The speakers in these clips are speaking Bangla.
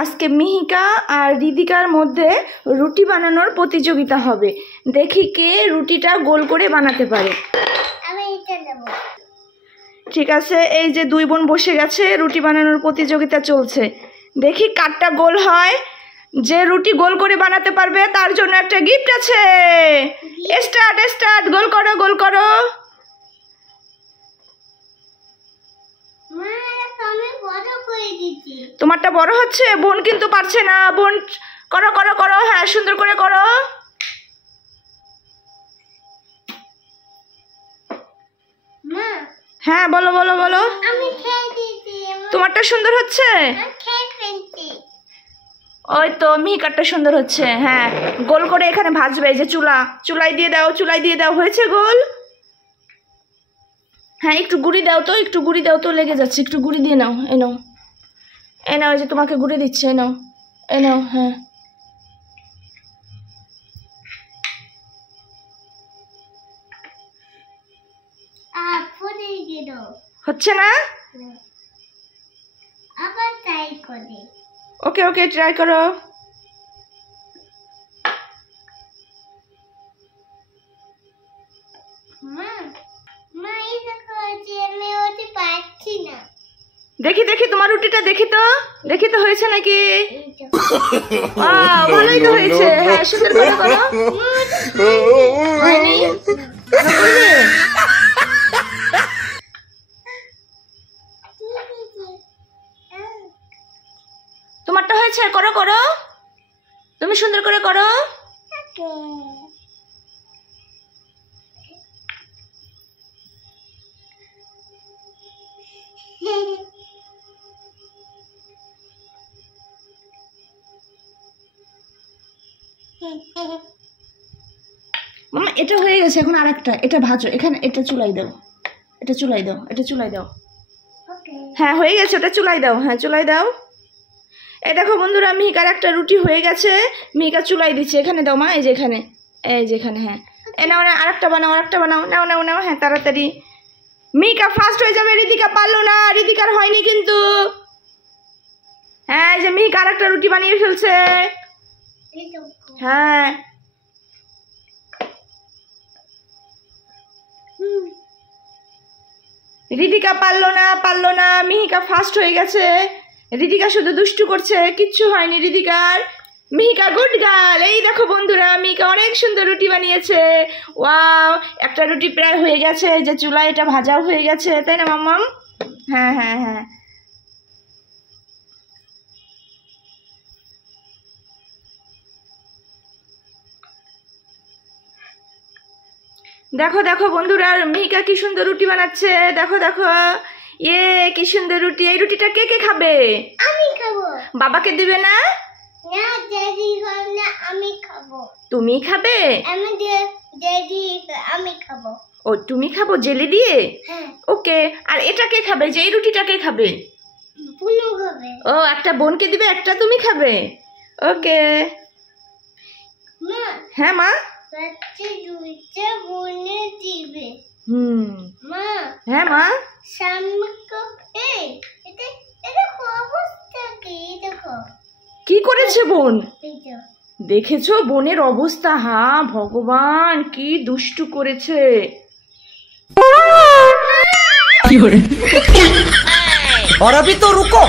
আজকে মিহিকা আর রিদিকার মধ্যে রুটি বানানোর প্রতিযোগিতা হবে। দেখি কে রুটিটা গোল করে বানাতে পারে। ঠিক আছে, এই যে দুই বোন বসে গেছে, রুটি বানানোর প্রতিযোগিতা চলছে। দেখি কারটা গোল হয়। যে রুটি গোল করে বানাতে পারবে তার জন্য একটা গিফট আছে। স্টার্ট স্টার্ট, গোল করো গোল করো। তোমারটা বড় হচ্ছে, বোন কিন্তু পারছে না। বোন করো করো করো, হ্যাঁ সুন্দর করে করো। হ্যাঁ বলো বলো বলো। তোমারটা সুন্দর হচ্ছে, ওই তো মিহিকারটা সুন্দর হচ্ছে। হ্যাঁ গোল করে এখানে ভাজবে। এই যে চুলাই দিয়ে দাও, চুলাই দিয়ে দাও। হয়েছে গোল। হ্যাঁ একটু গুঁড়ি দাও তো, একটু গুঁড়ি দাও তো, লেগে যাচ্ছে। একটু গুঁড়ি দিয়ে নাও। এ নাও এ নাও, এই যে তোমাকে গুঁড়ি দিচ্ছে। এ নাও এ নাও। হ্যাঁ হচ্ছে না? ওকে ওকে ট্রাই করো। দেখি দেখি তোমার রুটিটা, দেখি তো হয়েছে নাকি? ভালোই তো হয়েছে। হ্যাঁ সুন্দর করে করো। হয়নি? তোমারটা হয়েছে, করো করো, তুমি সুন্দর করে করো। মামা এটা হয়ে গেছে, এখন আরেকটা। এটা ভাজো, এখানে এটা চুলাই দাও, এটা চুলাই দাও, এটা চুলাই দাও। হ্যাঁ হয়ে গেছে, ওটা চুলাই দাও। হ্যাঁ চুলাই দাও। এই দেখো বন্ধুরা, মিহিকার একটা রুটি হয়ে গেছে। মিহিকা চুলাই দিচ্ছে। এখানে দাও মা, এই যে এখানে, এই যে এখানে। হ্যাঁ এ নাও, আরেকটা বানাও, আরেকটা বানাও। নাও নাও নাও। হ্যাঁ তাড়াতাড়ি। মিহিকা ফার্স্ট হয়ে যাবে, রিদিকা পারলো না। রিদিকার হয়নি কিন্তু। হ্যাঁ এই যে মিহিকা আরেকটা রুটি বানিয়ে ফেলছে। হ্যাঁ রিদিকা পারলো না। মিহিকা ফার্স্ট হয়ে গেছে। রিদিকা শুধু দুষ্টু করছে, কিচ্ছু হয়নি রিদিকার। Miheeka good girl. এই দেখো বন্ধুরা, মিহিকা অনেক সুন্দর রুটি বানিয়েছে। ওয়াও, একটা রুটি প্রায় হয়ে গেছে। যে চুলায় এটা ভাজাও হয়ে গেছে, তাই না মাম্মাম? হ্যাঁ হ্যাঁ হ্যাঁ। দেখো দেখো বন্ধুরা, মিহিকা কি সুন্দর রুটি বানাচ্ছে। দেখো দেখো, কি সুন্দর রুটি। এই রুটিটা কে কে খাবে? আমি খাবো। বাবাকে দিবে না? না, দাদি খাবে না, আমি খাবো। তুমি খাবে? আমি খাবো। ও তুমি খাবো জেলি দিয়ে? হ্যাঁ। ওকে, আর এটা কে খাবে? যে এই রুটিটা কে খাবে? বুনু খাবে। ও একটা বোনকে দিবে, একটা তুমি খাবে। ওকে। মা। হ্যাঁ মা। হ্যাঁ মা। কি করেছে বোন? দেখেছো বোনের অবস্থা? হ্যাঁ ভগবান, কি দুষ্টু করেছে। और अभी तो रुको।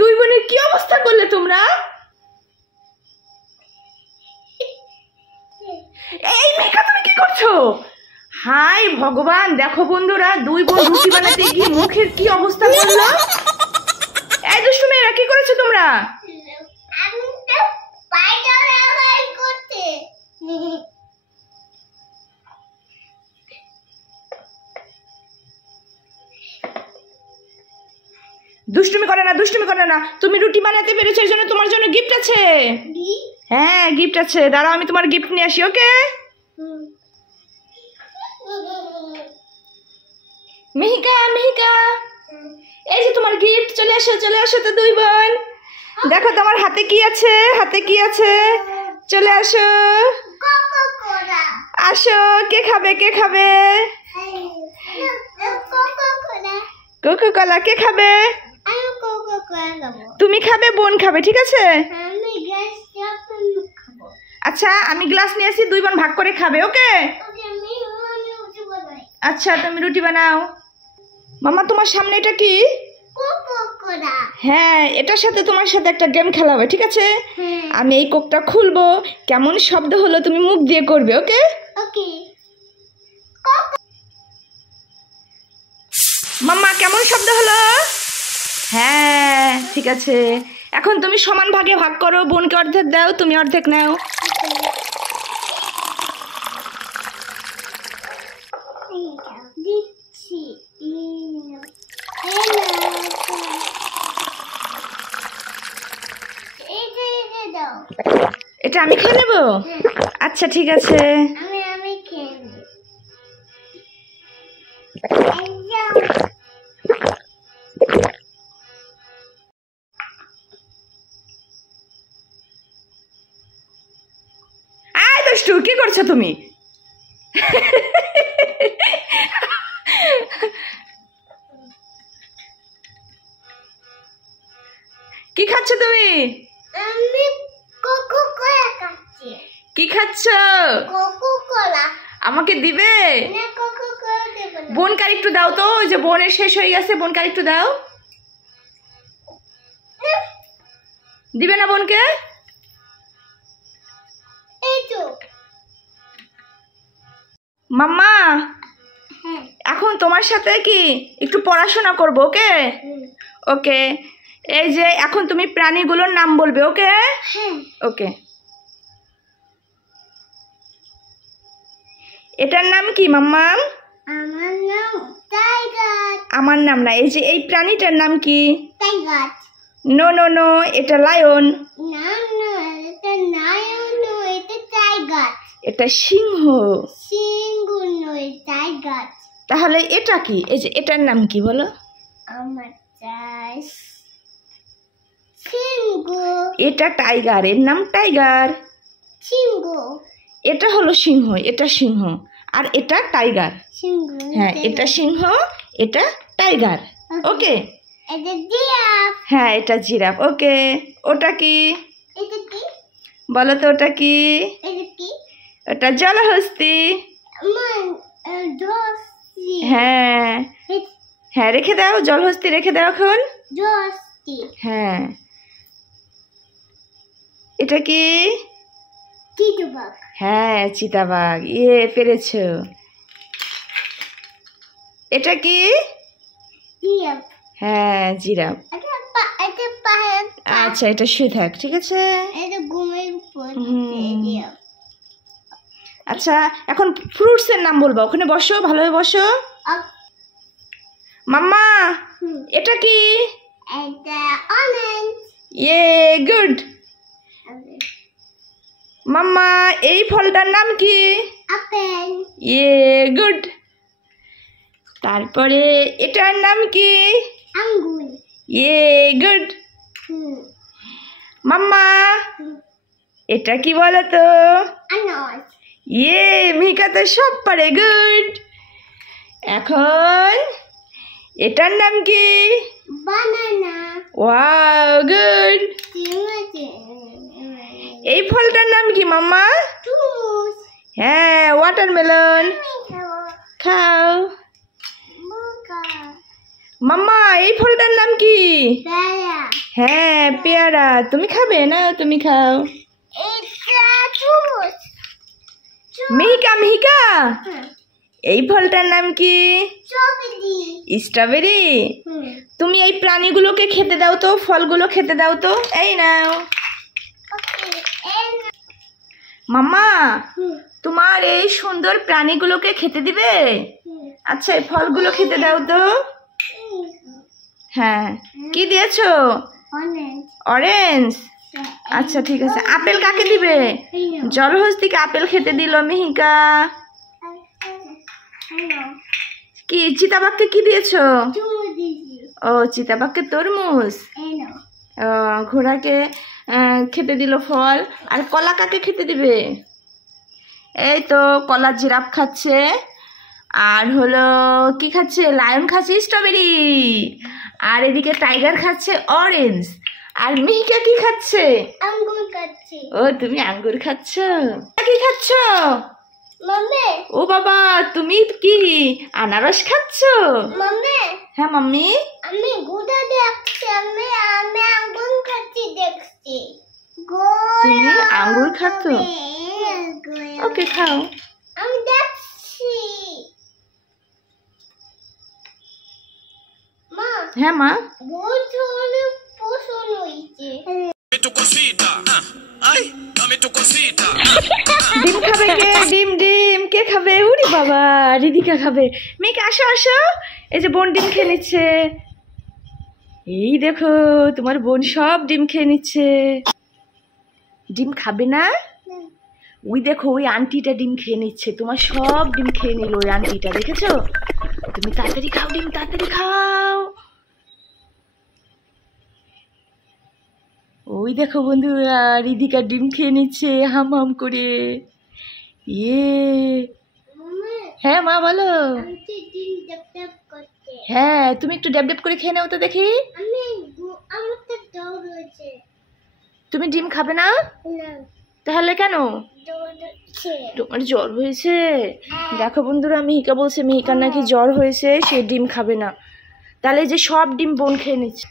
দুই বোনের কি অবস্থা করলে তোমরা? এই মেয়েটা তুমি কি করছো? হাই ভগবান, দেখো বন্ধুরা, দুই বোন রুটি বানাতে গিয়ে মুখের কি অবস্থা করলো। এই দুষ্টু মেয়েরা কি করেছো তোমরা? দুষ্টুমি করে না। তুমি রুটি বানাতে পেরেছো, এর জন্য তোমার জন্য গিফট আছে। হ্যাঁ গিফট আছে, দাঁড়াও আমি তোমার গিফট নিয়ে আসি। ওকে মিহিকা, এই যে তোমার গিফট। চলে আসো তো দুই বোন। দেখো তোমার হাতে কি আছে। চলে আসো। কে খাবে? কোকো কলা কে খাবে? তুমি খাবে, বোন খাবে, ঠিক আছে? আচ্ছা আমি গ্লাস নিয়ে আসি, 2 বোন ভাগ করে খাবে, ওকে? আচ্ছা তুমি রুটি বানাও। মামা তোমার সামনে এটা কি? হ্যাঁ, এটার সাথে তোমার সাথে একটা গেম খেলা হবে, ঠিক আছে? আমি এই কোকটা খুলবো, কেমন শব্দ হলো তুমি মুখ দিয়ে করবে, ওকে? মাম্মা কেমন শব্দ হলো? হ্যাঁ ঠিক আছে, এখন তুমি সমান ভাগে ভাগ করো, বোনকে অর্ধেক দাও, তুমি অর্ধেক নাও। এটা আমি খেয়ে নেবো? আচ্ছা ঠিক আছে। আয় দুষ্টু, কি করছো তুমি? কি খাচ্ছ তুমি? কি খাচ্ছ? আমাকে দিবে? বোনকে একটু দাও তো, ওই যে বোনের শেষ হয়ে গেছে, বোনকে একটু দাও। দিবে না বোনকে? মাম্মা এখন তোমার সাথে কি একটু পড়াশোনা করবো, ওকে? ওকে, এই যে এখন তুমি প্রাণীগুলোর নাম বলবে, ওকে? ওকে। এটার নাম কি মাম্মা? আমার নাম না, এই যে এই প্রাণীটার নাম কি? নো নো নো, এটা লায়ন। এটা সিংহ। তাহলে এটা কি? এই যে এটার নাম কি বলো? এটা টাইগার, এর নাম টাইগার। এটা হলো সিংহ, এটা সিংহ, আর এটা টাইগার। হ্যাঁ এটা সিংহ, এটা টাইগার, ওকে? হ্যাঁ এটা জিরাফ, ওকে। ওটা কি বলো তো? ওটা কি? ওটা জলহস্তি। হ্যাঁ হ্যাঁ রেখে দাও, জলহস্তি রেখে দাও এখন। হ্যাঁ এটা কি? হ্যাঁ চিতাবাঘ, ইয়ে পেরেছো। এটা কি? হ্যাঁ জিরাফ। আচ্ছা এটা শুয়ে থাক, ঠিক আছে? আচ্ছা এখন ফ্রুটস এর নাম বলবো, ওখানে বসো, ভালোভাবে বসো। মাম্মা এটা কি? ইয়ে গুড। মাম্মা এই ফলটার নাম কি? ইয়ে গুড। তারপরে এটার নাম কি? ইয়ে গুড। মাম্মা এটা কি বলো তো? ইয়ে মিকা তো সব পারে, গুড। এখন এটার নাম কি? Wow good. এই ফলটার নাম কি মাম্মা? হ্যাঁ ওয়াটারমেলন। খাও। মাম্মা এই ফলটার নাম কি? হ্যাঁ পেয়ারা। তুমি খাবে না? তুমি খাও। মিহিকা মিহিকা এই ফলটার নাম কি? স্ট্রবেরি। তুমি এই প্রাণীগুলোকে খেতে দাও তো, ফলগুলো খেতে দাও তো, এই নাও। মাম্মা তোমার এই সুন্দর প্রাণীগুলোকে খেতে দিবে? আচ্ছা এই ফলগুলো খেতে দাও তো। হ্যাঁ কি দিয়েছো? অরেঞ্জ। আচ্ছা ঠিক আছে। আপেল কাকে দিবে? জলহস্তিকে আপেল খেতে দিল মিহিকা। কি চিতাবাঘকে কি দিয়েছো? ও চিতাবাঘকে তরমুজ। ও ঘোড়াকে খেতে দিল ফল। আর কলা কাকে খেতে দিবে? এই তো কলা জিরাফ খাচ্ছে, আর হলো কি খাচ্ছে, লায়ন খাচ্ছে স্ট্রবেরি, আর এদিকে টাইগার খাচ্ছে অরেঞ্জ, আর মিহিকা কি খাচ্ছে, আঙ্গুর খাচ্ছি। ও তুমি আঙ্গুর খাচ্ছ, কি খাচ্ছ মাম্মি? ও বাবা তুমি কি আনারস খাচ্ছ? মাম্মি, হ্যাঁ মাম্মি। আমি গুড়া দেখছি, আমি আঙ্গুর খাচ্ছি দেখছি। তুমি আঙ্গুর খাচ্ছ? ওকে খাও। আমি দেখছি। মা, হ্যাঁ মা। বলছো অনেক পছন্দ হয়েছে। ডিম খাবে কে? ডিম ডিম কে খাবে? উরি বাবা, রিদিকা খাবে। মেয়েকে আসো আসো, এই যে বোন ডিম খেয়ে নিচ্ছে। এই দেখো তোমার বোন সব ডিম খেয়ে নিচ্ছে। ডিম খাবে না? ওই দেখো ওই আন্টিটা ডিম খেয়ে নিচ্ছে, তোমার সব ডিম খেয়ে নিল ওই আন্টিটা, দেখেছো? তুমি তাড়াতাড়ি খাও ডিম, তাড়াতাড়ি খাও। ওই দেখো বন্ধুরা, রিদিকা ডিম খেয়ে নিচ্ছে হাম হাম করে। ইয়ে, মাম্মি, হ্যাঁ মা বলো। আন্টি ডিম ডপ করছে। হ্যাঁ তুমি একটু ড্যাব ড্যাব করে খেয়ে নাও তো দেখি। আমার তো জ্বর হয়েছে। তুমি ডিম খাবে না? না, তাহলে কেন? জ্বর হচ্ছে। তোমার জ্বর হয়েছে? দেখো বন্ধুরা, মিহিকা বলছে মিহিকার নাকি জ্বর হয়েছে, সে ডিম খাবে না। তাহলে যে সব ডিম বোন খেয়ে নিচ্ছে।